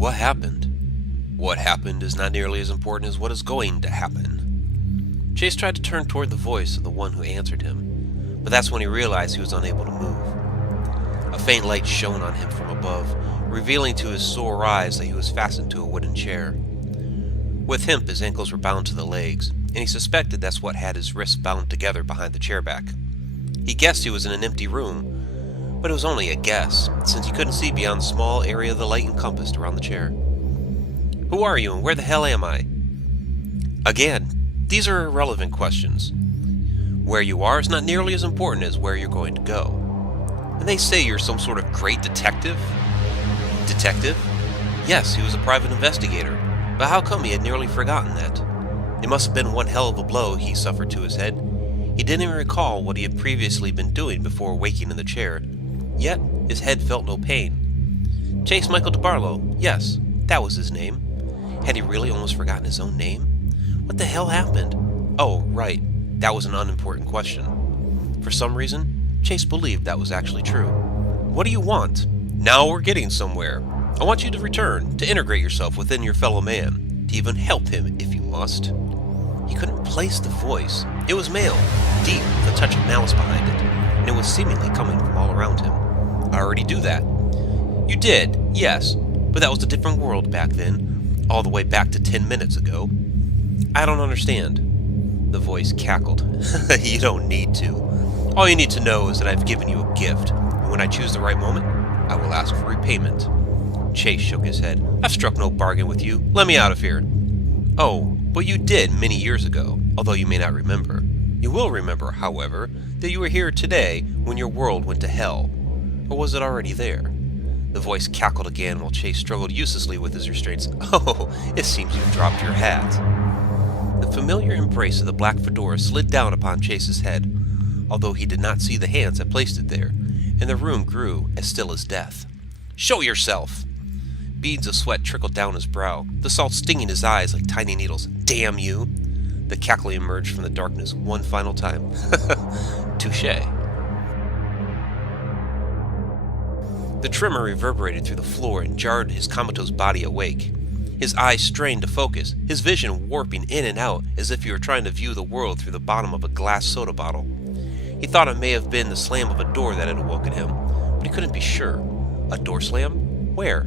What happened? What happened is not nearly as important as what is going to happen. Chase tried to turn toward the voice of the one who answered him, but that's when he realized he was unable to move. A faint light shone on him from above, revealing to his sore eyes that he was fastened to a wooden chair. With hemp, his ankles were bound to the legs, and he suspected that's what had his wrists bound together behind the chair back. He guessed he was in an empty room, but it was only a guess, since he couldn't see beyond the small area the light encompassed around the chair. Who are you, and where the hell am I? Again, these are irrelevant questions. Where you are is not nearly as important as where you're going to go. And they say you're some sort of great detective? Detective? Yes, he was a private investigator, but how come he had nearly forgotten that? It must have been one hell of a blow he suffered to his head. He didn't even recall what he had previously been doing before waking in the chair, yet his head felt no pain. Chase Michael DeBarlo, yes, that was his name. Had he really almost forgotten his own name? What the hell happened? Oh, right, that was an unimportant question. For some reason, Chase believed that was actually true. What do you want? Now we're getting somewhere. I want you to return, to integrate yourself within your fellow man, to even help him if you must. He couldn't place the voice. It was male, deep, with a touch of malice behind it, and it was seemingly coming from all around him. I already do that. You did, yes, but that was a different world back then, all the way back to 10 minutes ago. I don't understand. The voice cackled. You don't need to. All you need to know is that I've given you a gift, and when I choose the right moment, I will ask for repayment. Chase shook his head. I've struck no bargain with you. Let me out of here. Oh, but you did many years ago, although you may not remember. You will remember, however, that you were here today when your world went to hell. Or was it already there? The voice cackled again while Chase struggled uselessly with his restraints. Oh, it seems you've dropped your hat. The familiar embrace of the black fedora slid down upon Chase's head, although he did not see the hands that placed it there, and the room grew as still as death. Show yourself! Beads of sweat trickled down his brow, the salt stinging his eyes like tiny needles. Damn you! The cackling emerged from the darkness one final time. Touché. The tremor reverberated through the floor and jarred his comatose body awake. His eyes strained to focus, his vision warping in and out as if he were trying to view the world through the bottom of a glass soda bottle. He thought it may have been the slam of a door that had awoken him, but he couldn't be sure. A door slam? Where?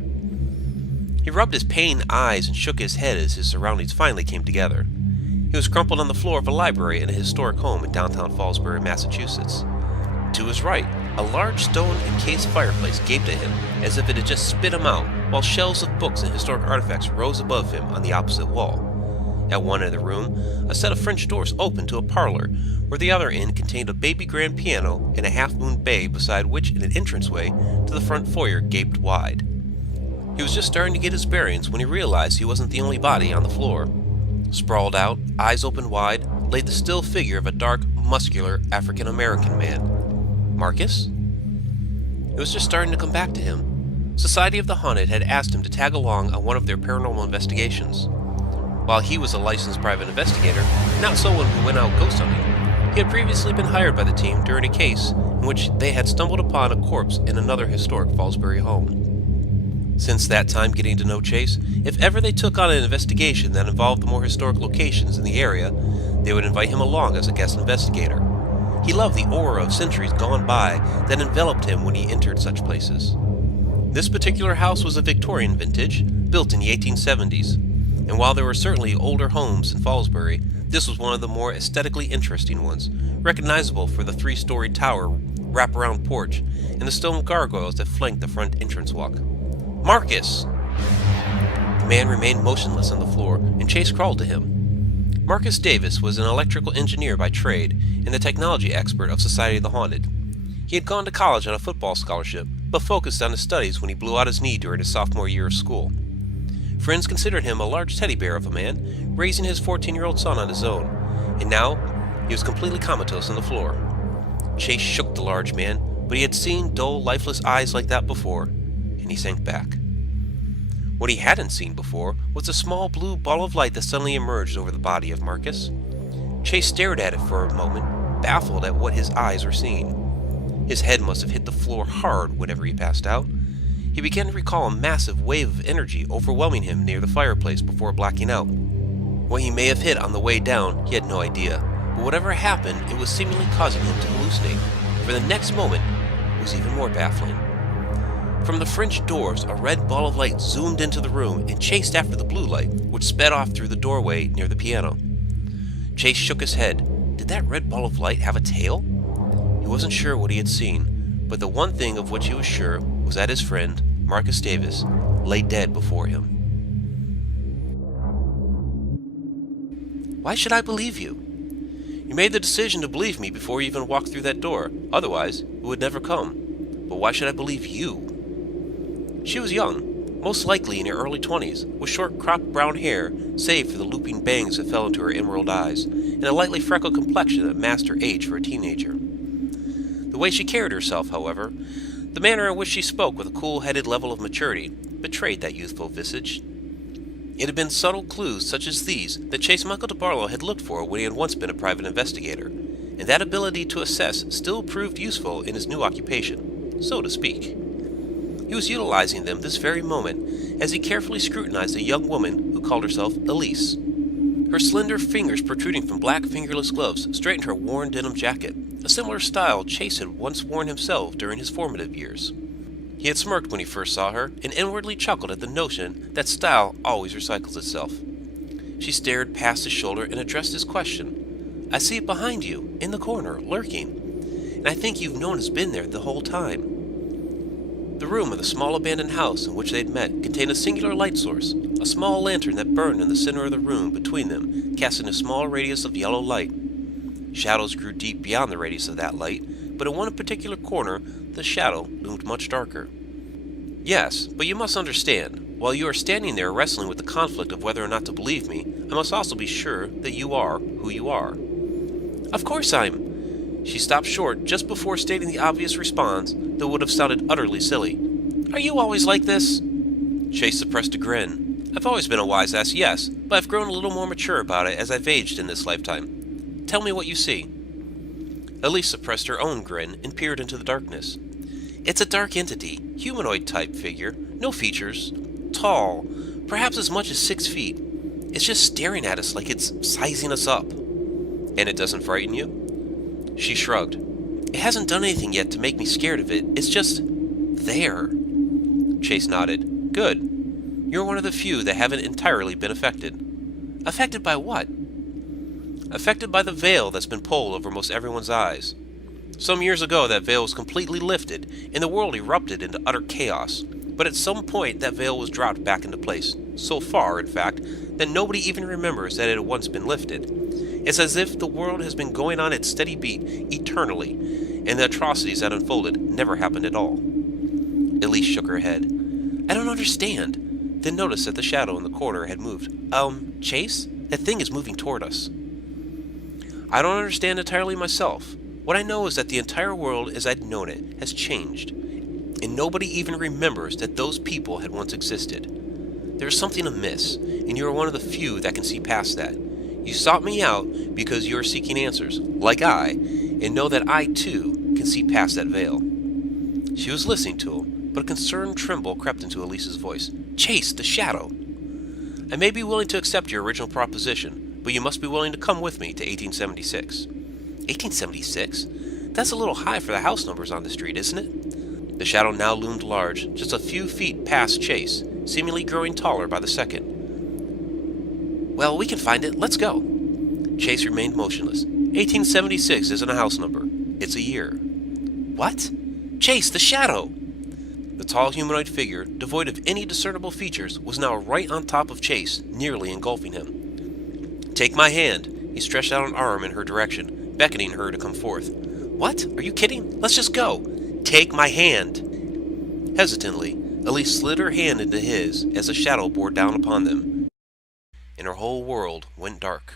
He rubbed his pained eyes and shook his head as his surroundings finally came together. He was crumpled on the floor of a library in a historic home in downtown Fallsbury, Massachusetts. To his right, a large stone-encased fireplace gaped at him as if it had just spit him out, while shelves of books and historic artifacts rose above him on the opposite wall. At one end of the room, a set of French doors opened to a parlor, where the other end contained a baby grand piano and a half-moon bay beside which an entranceway to the front foyer gaped wide. He was just starting to get his bearings when he realized he wasn't the only body on the floor. Sprawled out, eyes open wide, lay the still figure of a dark, muscular African-American man. Marcus? It was just starting to come back to him. Society of the Haunted had asked him to tag along on one of their paranormal investigations. While he was a licensed private investigator, not someone who went out ghost hunting, he had previously been hired by the team during a case in which they had stumbled upon a corpse in another historic Fallsbury home. Since that time getting to know Chase, if ever they took on an investigation that involved the more historic locations in the area, they would invite him along as a guest investigator. He loved the aura of centuries gone by that enveloped him when he entered such places. This particular house was a Victorian vintage, built in the 1870s, and while there were certainly older homes in Fallsbury, this was one of the more aesthetically interesting ones, recognizable for the 3-story tower, wraparound porch, and the stone gargoyles that flanked the front entrance walk. Marcus! The man remained motionless on the floor, and Chase crawled to him. Marcus Davis was an electrical engineer by trade and the technology expert of Society of the Haunted. He had gone to college on a football scholarship, but focused on his studies when he blew out his knee during his sophomore year of school. Friends considered him a large teddy bear of a man, raising his 14-year-old son on his own, and now he was completely comatose on the floor. Chase shook the large man, but he had seen dull, lifeless eyes like that before, and he sank back. What he hadn't seen before was a small blue ball of light that suddenly emerged over the body of Marcus. Chase stared at it for a moment, baffled at what his eyes were seeing. His head must have hit the floor hard whenever he passed out. He began to recall a massive wave of energy overwhelming him near the fireplace before blacking out. What he may have hit on the way down, he had no idea, but whatever happened, it was seemingly causing him to hallucinate. For the next moment, it was even more baffling. From the French doors, a red ball of light zoomed into the room and chased after the blue light, which sped off through the doorway near the piano. Chase shook his head. Did that red ball of light have a tail? He wasn't sure what he had seen, but the one thing of which he was sure was that his friend, Marcus Davis, lay dead before him. Why should I believe you? You made the decision to believe me before you even walked through that door. Otherwise, it would never come. But why should I believe you? She was young, most likely in her early 20s, with short cropped brown hair, save for the looping bangs that fell into her emerald eyes, and a lightly freckled complexion that masked her age for a teenager. The way she carried herself, however, the manner in which she spoke with a cool-headed level of maturity, betrayed that youthful visage. It had been subtle clues such as these that Chase Michael DeBarlo had looked for when he had once been a private investigator, and that ability to assess still proved useful in his new occupation, so to speak. He was utilizing them this very moment as he carefully scrutinized a young woman who called herself Elise. Her slender fingers protruding from black fingerless gloves straightened her worn denim jacket, a similar style Chase had once worn himself during his formative years. He had smirked when he first saw her, and inwardly chuckled at the notion that style always recycles itself. She stared past his shoulder and addressed his question. I see it behind you, in the corner, lurking, and I think you've known it's been there the whole time. The room of the small abandoned house in which they had met contained a singular light source, a small lantern that burned in the center of the room between them, casting a small radius of yellow light. Shadows grew deep beyond the radius of that light, but in one particular corner, the shadow loomed much darker. Yes, but you must understand, while you are standing there wrestling with the conflict of whether or not to believe me, I must also be sure that you are who you are. Of course I'm... She stopped short just before stating the obvious response that would have sounded utterly silly. Are you always like this? Chase suppressed a grin. I've always been a wise-ass, yes, but I've grown a little more mature about it as I've aged in this lifetime. Tell me what you see. Elise suppressed her own grin and peered into the darkness. It's a dark entity, humanoid-type figure, no features, tall, perhaps as much as 6 feet. It's just staring at us like it's sizing us up. And it doesn't frighten you? She shrugged. It hasn't done anything yet to make me scared of it. It's just... there. Chase nodded. Good. You're one of the few that haven't entirely been affected. Affected by what? Affected by the veil that's been pulled over most everyone's eyes. Some years ago that veil was completely lifted, and the world erupted into utter chaos. But at some point that veil was dropped back into place. So far, in fact, that nobody even remembers that it had once been lifted. It's as if the world has been going on its steady beat eternally, and the atrocities that unfolded never happened at all. Elise shook her head. I don't understand. Then noticed that the shadow in the corner had moved. Chase? That thing is moving toward us. I don't understand entirely myself. What I know is that the entire world as I'd known it has changed, and nobody even remembers that those people had once existed. There is something amiss, and you are one of the few that can see past that. You sought me out because you are seeking answers, like I, and know that I, too, can see past that veil. She was listening to him, but a concerned tremble crept into Elise's voice. Chase, the shadow! I may be willing to accept your original proposition, but you must be willing to come with me to 1876. 1876? That's a little high for the house numbers on the street, isn't it? The shadow now loomed large, just a few feet past Chase, seemingly growing taller by the second. Well, we can find it. Let's go. Chase remained motionless. 1876 isn't a house number. It's a year. What? Chase, the shadow! The tall humanoid figure, devoid of any discernible features, was now right on top of Chase, nearly engulfing him. Take my hand. He stretched out an arm in her direction, beckoning her to come forth. What? Are you kidding? Let's just go. Take my hand. Hesitantly, Elise slid her hand into his as the shadow bore down upon them, and her whole world went dark.